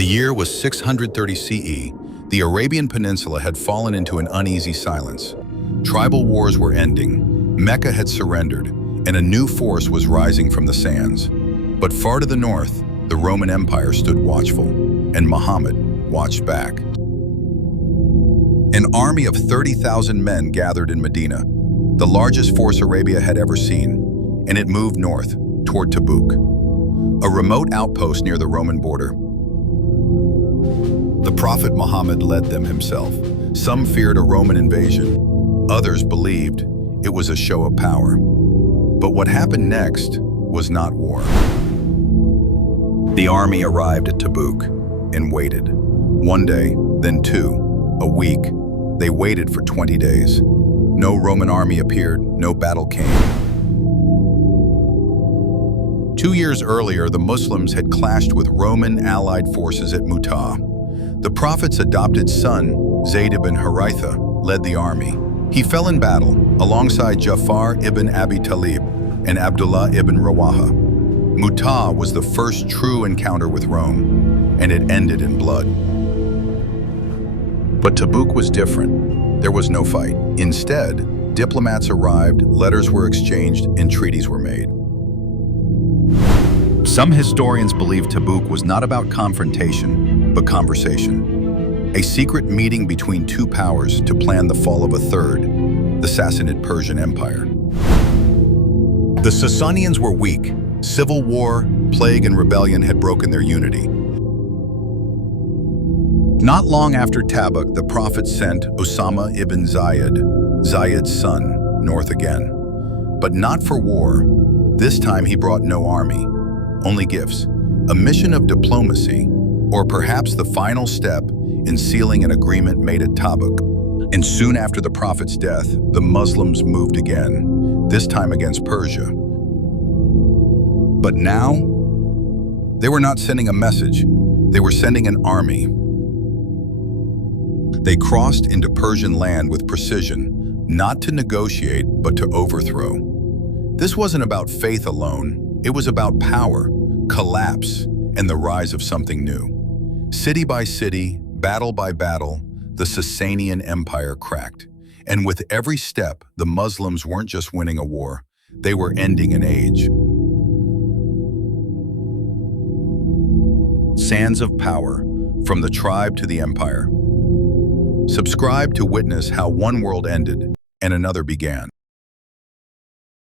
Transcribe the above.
The year was 630 CE. The Arabian Peninsula had fallen into an uneasy silence. Tribal wars were ending, Mecca had surrendered, and a new force was rising from the sands. But far to the north, the Roman Empire stood watchful, and Muhammad watched back. An army of 30,000 men gathered in Medina, the largest force Arabia had ever seen, and it moved north, toward Tabuk, a remote outpost near the Roman border. The Prophet Muhammad led them himself. Some feared a Roman invasion. Others believed it was a show of power. But what happened next was not war. The army arrived at Tabuk and waited. One day, then two, a week. They waited for 20 days. No Roman army appeared, no battle came. 2 years earlier, the Muslims had clashed with Roman allied forces at Mu'tah. The Prophet's adopted son, Zayd ibn Haritha, led the army. He fell in battle alongside Ja'far ibn Abi Talib and Abdullah ibn Rawaha. Mu'tah was the first true encounter with Rome, and it ended in blood. But Tabuk was different. There was no fight. Instead, diplomats arrived, letters were exchanged, and treaties were made. Some historians believe Tabuk was not about confrontation, but conversation. A secret meeting between two powers to plan the fall of a third, the Sassanid Persian Empire. The Sassanians were weak. Civil war, plague, and rebellion had broken their unity. Not long after Tabuk, the Prophet sent Usama ibn Zayd, Zayd's son, north again. But not for war. This time he brought no army, only gifts, a mission of diplomacy, or perhaps the final step in sealing an agreement made at Tabuk. And soon after the Prophet's death, the Muslims moved again, this time against Persia. But now, they were not sending a message, they were sending an army. They crossed into Persian land with precision, not to negotiate, but to overthrow. This wasn't about faith alone, it was about power, collapse, and the rise of something new. City by city, battle by battle, the Sassanid Empire cracked. And with every step, the Muslims weren't just winning a war, they were ending an age. Sands of Power, from the tribe to the empire. Subscribe to witness how one world ended and another began.